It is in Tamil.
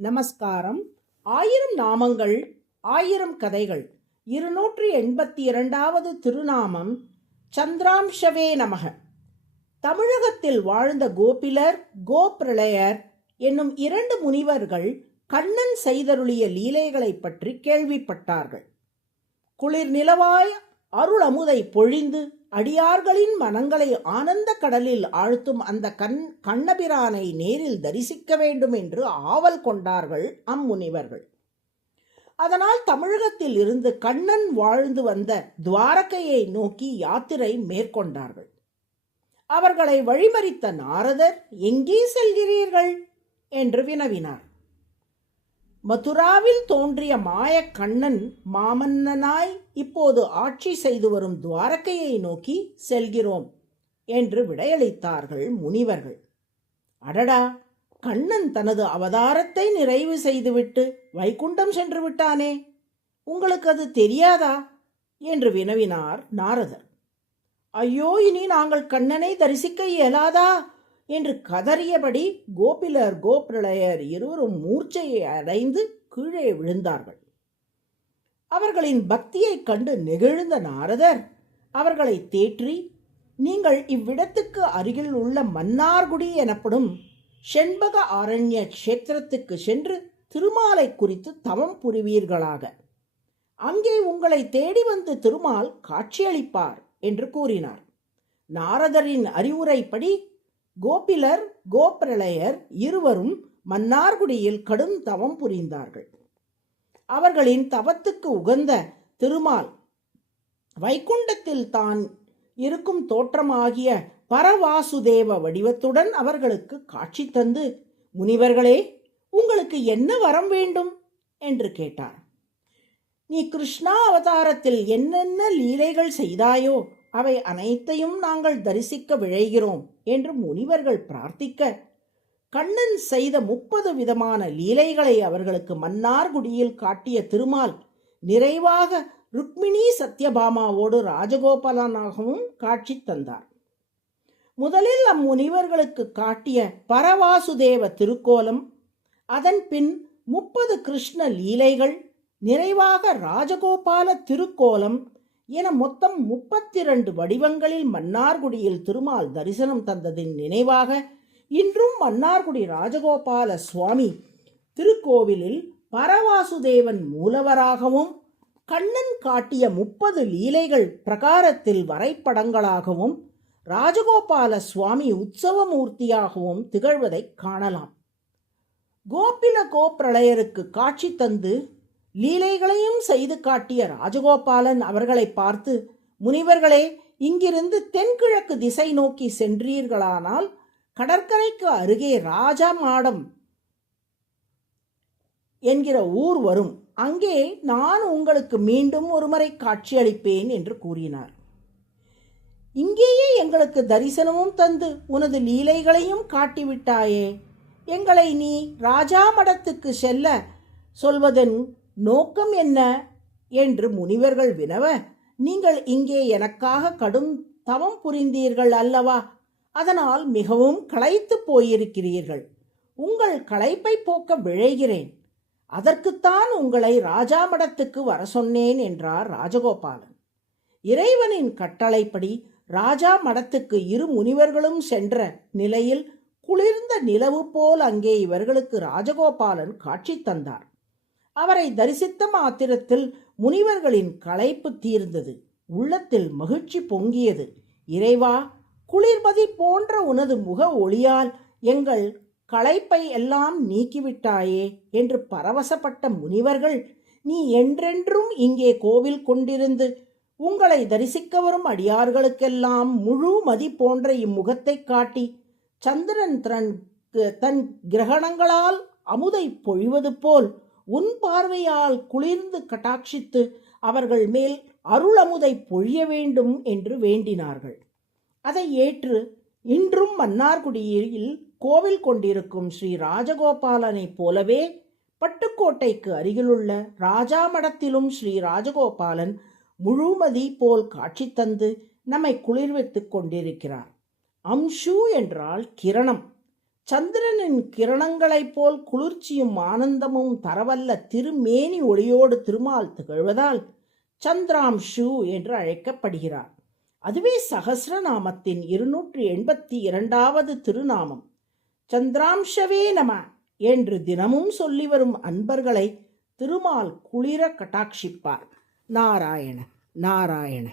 நமஸ்காரம். 1000 நாமங்கள் 1000 கதைகள் 282வது திருநாமம் சந்திராம்சவே நமக. தமிழகத்தில் வாழ்ந்த கோபிலர் கோபிரளயர் என்னும் 2 முனிவர்கள் கண்ணன் செய்தருளிய லீலைகளை பற்றி கேள்விப்பட்டார்கள். குளிர் நிலவாய் அருள் அமுதை பொழிந்து அடியார்களின் மனங்களை ஆனந்த கடலில் ஆழ்த்தும் அந்த கண்ணபிரானை நேரில் தரிசிக்க வேண்டும் என்று ஆவல் கொண்டார்கள் அம்முனிவர்கள். அதனால் தமிழகத்தில் இருந்து கண்ணன் வாழ்ந்து வந்த துவாரகையை நோக்கி யாத்திரை மேற்கொண்டார்கள். அவர்களை வழிமறித்த நாரதர், எங்கே செல்கிறீர்கள் என்று வினவினார். மதுராவில் தோன்றிய மாயக் கண்ணன் மாமன்னனாய் இப்போது ஆட்சி செய்து வரும் துவாரகையை நோக்கி செல்கிறோம் என்று விடையளித்தார்கள் முனிவர்கள். அடடா, கண்ணன் தனது அவதாரத்தை நிறைவு செய்துவிட்டு வைகுண்டம் சென்று விட்டானே, உங்களுக்கு அது தெரியாதா என்று வினவினார் நாரதர். ஐயோ, இனி நாங்கள் கண்ணனை தரிசிக்க இயலாதா என்று கதறியபடி கோபிலர் கோபிரளயர் இருவரும் மூர்ச்சையை அடைந்து கீழே விழுந்தார்கள். அவர்களின் பக்தியைக் கண்டு நெகிழ்ந்த நாரதர் அவர்களை தேற்றி, நீங்கள் இவ்விடத்துக்கு அருகில் உள்ள மன்னார்குடி எனப்படும் செண்பக ஆரண்ய கஷேத்திரத்துக்கு சென்று திருமாலை குறித்து தவம் புரிவீர்களாக. அங்கே உங்களை தேடி வந்து திருமால் காட்சியளிப்பார் என்று கூறினார். நாரதரின் அறிவுரைப்படி கோபிலர் கோபிரளயர் இருவரும் மன்னார்குடியில் கடும் தவம் புரிந்தார்கள். அவர்களின் தவத்துக்கு உகந்த திருமால் வைகுண்டத்தில் தான் இருக்கும் தோற்றமாகிய பரவாசுதேவ வடிவத்துடன் அவர்களுக்கு காட்சி தந்து, முனிவர்களே, உங்களுக்கு என்ன வரம் வேண்டும் என்று கேட்டார். நீ கிருஷ்ணா அவதாரத்தில் என்னென்ன லீலைகள் செய்தாயோ அவை அனைத்தையும் நாங்கள் தரிசிக்க விழைகிறோம் என்று முனிவர்கள் பிரார்த்திக்க, கண்ணன் செய்த 30 விதமான லீலைகளை அவர்களுக்கு மன்னார்குடியில் காட்டிய திருமால் நிறைவாக ருக்மிணி சத்யபாமாவோடு ராஜகோபாலனாகவும் காட்சி தந்தார். முதலில் அம்முனிவர்களுக்கு காட்டிய பரவாசுதேவ திருக்கோலம், அதன் பின் 30 கிருஷ்ண லீலைகள், நிறைவாக ராஜகோபால திருக்கோலம் என மொத்தம் 32 வடிவங்களில் மன்னார்குடியில் திருமால் தரிசனம் தந்ததின் நினைவாக இன்றும் மன்னார்குடி ராஜகோபால சுவாமி திருக்கோவிலில் பரவாசுதேவன் மூலவராகவும் கண்ணன் காட்டிய 30 லீலைகள் பிரகாரத்தில் வரைபடங்களாகவும் ராஜகோபால சுவாமி உற்சவமூர்த்தியாகவும் திகழ்வதை காணலாம். கோபில கோபிரளயருக்கு காட்சி தந்து லீலைகளையும் செய்து காட்டிய ராஜகோபாலன் அவர்களை பார்த்து, முனிவர்களே, இங்கிருந்து தென்கிழக்கு திசை நோக்கி சென்றீர்களானால் கடற்கரைக்கு அருகே ராஜமாடம் என்கிற ஊர் வரும். அங்கே நான் உங்களுக்கு மீண்டும் ஒருமுறை காட்சியளிப்பேன் என்று கூறினார். இங்கேயே எங்களுக்கு தரிசனமும் தந்து உனது லீலைகளையும் காட்டிவிட்டாயே, எங்களை நீ ராஜாமடத்துக்கு செல்ல சொல்வதன் நோக்கம் என்ன என்று முனிவர்கள் வினவ, நீங்கள் இங்கே எனக்காக கடும் தவம் புரிந்தீர்கள் அல்லவா, அதனால் மிகவும் களைத்து போயிருக்கிறீர்கள். உங்கள் களைப்பை போக்க விழைகிறேன். அதற்குத்தான் உங்களை ராஜாமடத்துக்கு வர சொன்னேன் என்றார் ராஜகோபாலன். இறைவனின் கட்டளைப்படி ராஜா மடத்துக்கு 2 முனிவர்களும் சென்ற நிலையில் குளிர்ந்த நிலவு போல் அங்கே இவர்களுக்கு ராஜகோபாலன் காட்சி தந்தார். அவரை தரிசித்த மாத்திரத்தில் முனிவர்களின் களைப்பு தீர்ந்தது. உள்ளத்தில் மகிழ்ச்சி பொங்கியது. இறைவா, குளிர்மதி போன்ற உனது முக ஒளியால் எங்கள் களைப்பை எல்லாம் நீக்கிவிட்டாயே என்று பரவசப்பட்ட முனிவர்கள், நீ என்றென்றும் இங்கே கோவில் கொண்டிருந்து உங்களை தரிசிக்க வரும் அடியார்களுக்கெல்லாம் முழு மதி போன்ற இம்முகத்தை காட்டி சந்திரன் தன் கிரகணங்களால் அமுதை பொழிவது போல் உன் பார்வையால் குளிர்ந்து கட்டாட்சித்து அவர்கள் மேல் அருள் அமுதை பொழிய வேண்டும் என்று வேண்டினார்கள். அதை ஏற்று இன்றும் மன்னார்குடியில் கோவில் கொண்டிருக்கும் ஸ்ரீ ராஜகோபாலனைப் போலவே பட்டுக்கோட்டைக்கு அருகிலுள்ள ராஜாமடத்திலும் ஸ்ரீ ராஜகோபாலன் முழுமதி போல் காட்சி தந்து நம்மை குளிர்வித்துக் கொண்டிருக்கிறார். அம்சு என்றால் கிரணம். சந்திரனின் கிரணங்களைப் போல் குளிர்ச்சியும் ஆனந்தமும் தரவல்ல திருமேனி ஒளியோடு திருமால் திகழ்வதால் சந்திராம்ஷு என்று அழைக்கப்படுகிறார். அதுவே சகசிரநாமத்தின் 282வது திருநாமம். சந்திராம்ஷவே நம என்று தினமும் சொல்லி வரும் அன்பர்களை திருமால் குளிர கட்டாட்சிப்பார். நாராயண நாராயண.